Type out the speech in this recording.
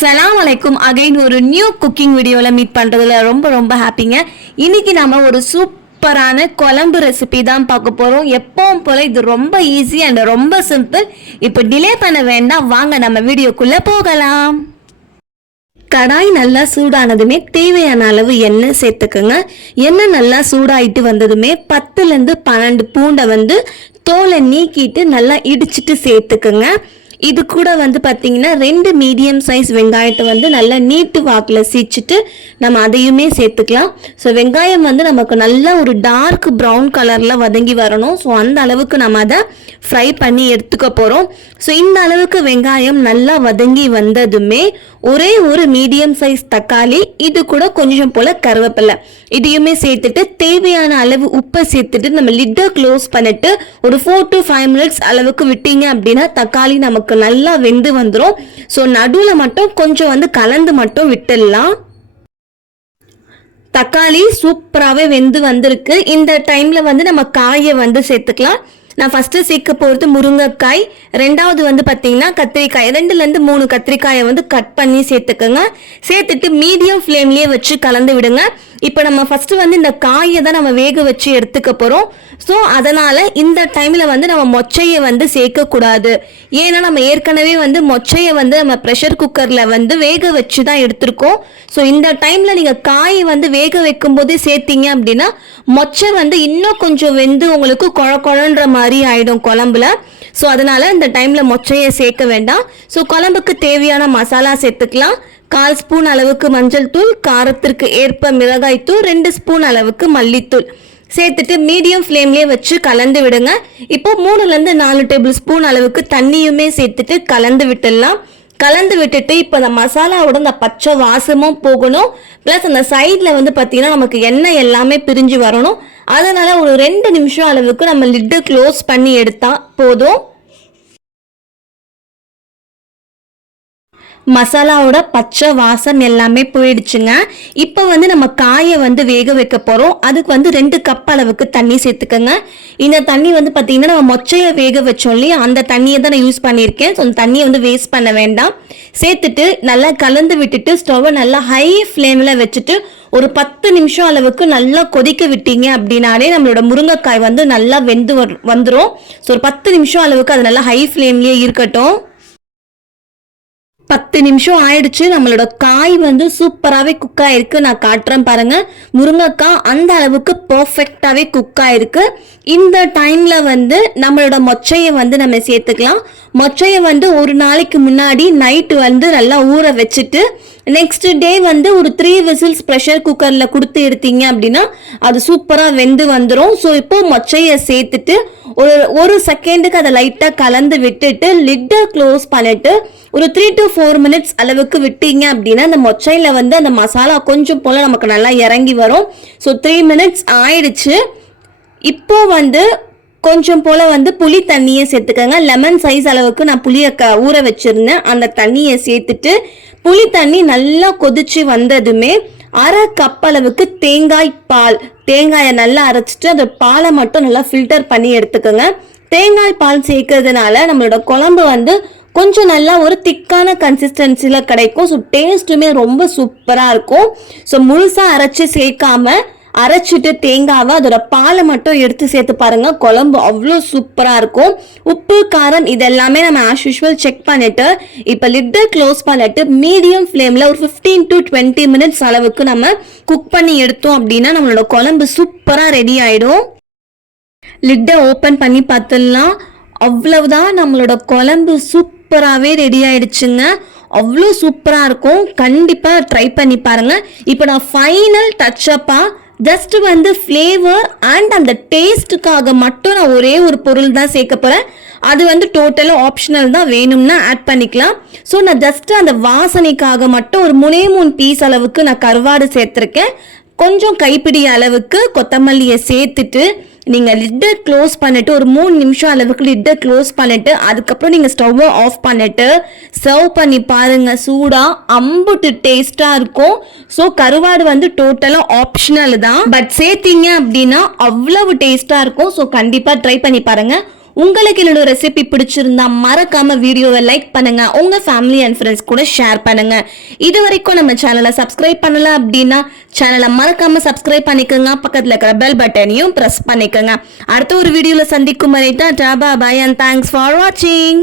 அஸ்ஸலாம் வலைக்கும் அகைன் ஒரு நியூ குக்கிங் வீடியோவில் மீட் பண்ணுறதுல ரொம்ப ரொம்ப ஹாப்பிங்க இன்னைக்கு நம்ம ஒரு சூப்பரான குழம்பு ரெசிபி தான் பார்க்க போகிறோம் எப்பவும் போல இது ரொம்ப ஈஸி அண்ட் ரொம்ப சிம்பிள் இப்போ டிலே பண்ண வேண்டாம். வாங்க நம்ம வீடியோக்குள்ளே போகலாம். கடாய் நல்லா சூடானதுமே தேவையான அளவு எண்ணெய் சேர்த்துக்கோங்க. எண்ணெய் நல்லா சூடாயிட்டு வந்ததுமே பத்துலேருந்து பன்னெண்டு பூண்டை வந்து தோலை நீக்கிட்டு நல்லா இடிச்சிட்டு சேர்த்துக்கோங்க. இது கூட வந்து பார்த்தீங்கன்னா ரெண்டு மீடியம் சைஸ் வெங்காயத்தை வந்து நல்லா நீட்டு வாக்கில் சீச்சிட்டு நம்ம அதையுமே சேர்த்துக்கலாம். ஸோ வெங்காயம் வந்து நமக்கு நல்லா ஒரு டார்க் ப்ரௌன் கலரில் வதங்கி வரணும். ஸோ அந்த அளவுக்கு நம்ம அதை ஃப்ரை பண்ணி எடுத்துக்க போகிறோம் ஸோ இந்த அளவுக்கு வெங்காயம் நல்லா வதங்கி வந்ததுமே ஒரே ஒரு மீடியம் சைஸ் தக்காளி இது கூட கொஞ்சம் போல் கருவேப்பிலை. இதையுமே சேர்த்துட்டு தேவையான அளவு உப்பை சேர்த்துட்டு நம்ம லிட்டை க்ளோஸ் பண்ணிட்டு ஒரு ஃபோர் டு ஃபைவ் மினிட்ஸ் அளவுக்கு விட்டீங்க அப்படின்னா தக்காளி நமக்கு நல்லா வெந்து வந்துடும் ஸோ நடுவில் மட்டும் கொஞ்சம் வந்து கலந்து மட்டும் விட்டுடலாம். தக்காளி சூப்பராகவே வெந்து வந்திருக்கு. இந்த டைமில் வந்து நம்ம காயை வந்து சேர்த்துக்கலாம். நான் ஃபஸ்ட்டு சேர்க்க போகிறது முருங்கைக்காய். ரெண்டாவது வந்து பார்த்தீங்கன்னா கத்திரிக்காய். ரெண்டுலேருந்து மூணு கத்திரிக்காயை வந்து கட் பண்ணி சேர்த்துக்கோங்க. சேர்த்துட்டு மீடியம் ஃப்ளேம்லேயே வச்சு கலந்து விடுங்க. இப்போ நம்ம ஃபஸ்ட்டு வந்து இந்த காயை தான் நம்ம வேக வச்சு எடுத்துக்க போகிறோம் ஸோ அதனால் இந்த டைமில் வந்து நம்ம மொச்சையை வந்து சேர்க்கக்கூடாது. ஏன்னா நம்ம ஏற்கனவே வந்து மொச்சையை வந்து நம்ம ப்ரெஷர் குக்கரில் வந்து வேக வச்சு தான் எடுத்திருக்கோம். ஸோ இந்த டைமில் நீங்கள் காயை வந்து வேக வைக்கும் போதே சேர்த்தீங்க அப்படின்னா மொச்சை வந்து இன்னும் கொஞ்சம் வெந்து உங்களுக்கு குழ குழன்ற மாதிரி ஆகிடும் குழம்புல. ஸோ அதனால் இந்த டைமில் மொச்சையை சேர்க்க வேண்டாம். ஸோ குழம்புக்கு தேவையான மசாலா சேர்த்துக்கலாம். கால் ஸ்பூன் அளவுக்கு மஞ்சள் தூள் காரத்திற்கு ஏற்ப மிளகாய் தூள் ரெண்டு ஸ்பூன் அளவுக்கு மல்லித்தூள். சேர்த்துட்டு மீடியம் ஃப்ளேம்லேயே வச்சு கலந்து விடுங்க. இப்போ மூணுலேருந்து நாலு டேபிள் ஸ்பூன் அளவுக்கு தண்ணியுமே சேர்த்துட்டு கலந்து விட்டுடலாம். கலந்து விட்டுட்டு இப்போ அந்த மசாலாவோட அந்த பச்சை வாசமும் போகணும். ப்ளஸ் அந்த சைடில் வந்து பார்த்தீங்கன்னா நமக்கு எண்ணெய் எல்லாமே பிரிஞ்சு வரணும். அதனால ஒரு ரெண்டு நிமிஷம் அளவுக்கு நம்ம லிட்டு க்ளோஸ் பண்ணி எடுத்தால் போதும். மசாலாவோட பச்சை வாசம் எல்லாமே போயிடுச்சுங்க. இப்போ வந்து நம்ம காயை வந்து வேக வைக்க போகிறோம் அதுக்கு வந்து ரெண்டு கப் அளவுக்கு தண்ணி சேர்த்துக்கோங்க. இந்த தண்ணி வந்து பார்த்தீங்கன்னா நம்ம மொச்சையை வேக வச்சோம் இல்லையா? அந்த தண்ணியை தான் நான் யூஸ் பண்ணியிருக்கேன். ஸோ அந்த தண்ணியை வந்து வேஸ்ட் பண்ண வேண்டாம். சேர்த்துட்டு நல்லா கலந்து விட்டுட்டு ஸ்டவ்வை நல்லா ஹை ஃப்ளேமில் வச்சுட்டு ஒரு பத்து நிமிஷம் அளவுக்கு நல்லா கொதிக்க விட்டீங்க அப்படின்னாலே நம்மளோட முருங்கைக்காய் வந்து நல்லா வெந்து வந்துடும் ஸோ ஒரு பத்து நிமிஷம் அளவுக்கு அது நல்லா ஹை ஃப்ளேம்லேயே இருக்கட்டும். பத்து நிமிஷம் ஆயிடுச்சு. நம்மளோட காய் வந்து சூப்பராகவே குக் ஆயிருக்கு. நான் காட்டுறேன் பாருங்க. முருங்கைக்காய் அந்த அளவுக்கு பர்ஃபெக்டாகவே குக் ஆயிருக்கு. இந்த டைமில் வந்து நம்மளோட மொச்சையை வந்து நம்ம சேர்த்துக்கலாம். மொச்சையை வந்து ஒரு நாளைக்கு முன்னாடி நைட்டு வந்து நல்லா ஊற வச்சுட்டு நெக்ஸ்ட் டே வந்து ஒரு த்ரீ விசில்ஸ் ப்ரெஷர் குக்கரில் கொடுத்து எடுத்தீங்க அப்படின்னா அது சூப்பராக வெந்து வந்துடும் ஸோ இப்போ மொச்சையை சேர்த்துட்டு ஒரு ஒரு செகண்டுக்கு அதை லைட்டாக கலந்து விட்டுட்டு லிட்டை க்ளோஸ் பண்ணிட்டு ஒரு த்ரீ டு ஃபோர் மினிட்ஸ் அளவுக்கு விட்டீங்க அப்படின்னா அந்த மொச்சையில் வந்து அந்த மசாலா கொஞ்சம் போல் நமக்கு நல்லா இறங்கி வரும். ஸோ த்ரீ மினிட்ஸ் ஆயிடுச்சு. இப்போ வந்து கொஞ்சம் போல் வந்து புளி தண்ணியை சேர்த்துக்கோங்க. லெமன் சைஸ் அளவுக்கு நான் புளியை க ஊற வச்சுருந்தேன். அந்த தண்ணியை சேர்த்துட்டு புளி தண்ணி நல்லா கொதிச்சு வந்ததுமே அரை கப் அளவுக்கு தேங்காய் பால். தேங்காயை நல்லா அரைச்சிட்டு அந்த பாலை மட்டும் நல்லா ஃபில்டர் பண்ணி எடுத்துக்கோங்க. தேங்காய் பால் சேர்க்கறதுனால நம்மளோட குழம்பு வந்து கொஞ்சம் நல்லா ஒரு திக்கான கன்சிஸ்டன்சியில் கிடைக்கும். ஸோ டேஸ்ட்டுமே ரொம்ப சூப்பராக இருக்கும். ஸோ முழுசாக அரைச்சி சேர்க்காமல் அரைச்சிட்டு தேங்காவை அதோட பாலை மட்டும் எடுத்து சேர்த்து பாருங்க. குழம்பு அவ்வளோ சூப்பராக இருக்கும். உப்பு காரம் இதெல்லாமே நம்ம ஆஸ் யூஷுவல் செக் பண்ணிட்டு இப்போ லிட்டை க்ளோஸ் பண்ணிட்டு மீடியம் ஃப்ளேமில் ஒரு ஃபிஃப்டீன் டு டுவெண்ட்டி மினிட்ஸ் அளவுக்கு நம்ம குக் பண்ணி எடுத்தோம் அப்படின்னா நம்மளோட குழம்பு சூப்பராக ரெடி ஆகிடும் லிட்டை ஓப்பன் பண்ணி பார்த்துடலாம். அவ்வளவுதான் நம்மளோட குழம்பு சூப்பராகவே ரெடி ஆயிடுச்சுங்க. அவ்வளோ சூப்பராக இருக்கும். கண்டிப்பாக ட்ரை பண்ணி பாருங்க. இப்போ நான் ஃபைனல் டச்சப்பாக ஜஸ்ட் வந்து ஃப்ளேவர் அண்ட் அந்த டேஸ்ட்டுக்காக மட்டும் நான் ஒரே ஒரு பொருள் தான் சேர்க்க போகிறேன் அது வந்து டோட்டலாக ஆப்ஷனல் தான் வேணும்னா ஆட் பண்ணிக்கலாம். ஸோ நான் ஜஸ்ட் அந்த வாசனைக்காக மட்டும் ஒரு மூணே மூணு பீஸ் அளவுக்கு நான் கருவாடு சேர்த்துருக்கேன். கொஞ்சம் கைப்பிடி அளவுக்கு கொத்தமல்லியை சேர்த்துட்டு நீங்கள் லிட்டை க்ளோஸ் பண்ணிட்டு ஒரு மூணு நிமிஷம் அளவுக்கு லிட்டை க்ளோஸ் பண்ணிட்டு அதுக்கப்புறம் நீங்கள் ஸ்டவ்வை ஆஃப் பண்ணிட்டு சர்வ் பண்ணி பாருங்க சூடாக அம்புட்டு டேஸ்ட்டாக இருக்கும். ஸோ கருவாடு வந்து டோட்டலாக ஆப்ஷனல் தான். பட் சேர்த்தீங்க அப்படின்னா அவ்வளவு டேஸ்ட்டாக இருக்கும். ஸோ கண்டிப்பாக ட்ரை பண்ணி பாருங்க. உங்களுக்கு என்னோட ரெசிபி பிடிச்சிருந்தா மறக்காம வீடியோவை லைக் பண்ணுங்க. உங்க ஃபேமிலி அண்ட் ஃப்ரெண்ட்ஸ் கூட ஷேர் பண்ணுங்க. இது வரைக்கும் நம்ம சேனலை சப்ஸ்கிரைப் பண்ணல அப்படின்னா சேனலை மறக்காம சப்ஸ்கிரைப் பண்ணிக்கோங்க. பக்கத்தில் இருக்கிற பெல் பட்டனையும் ப்ரெஸ் பண்ணிக்கோங்க. அடுத்த ஒரு வீடியோவில் சந்திக்கும் வரை தான் டாபா பாய் அண்ட் தேங்க்ஸ் ஃபார் வாட்சிங்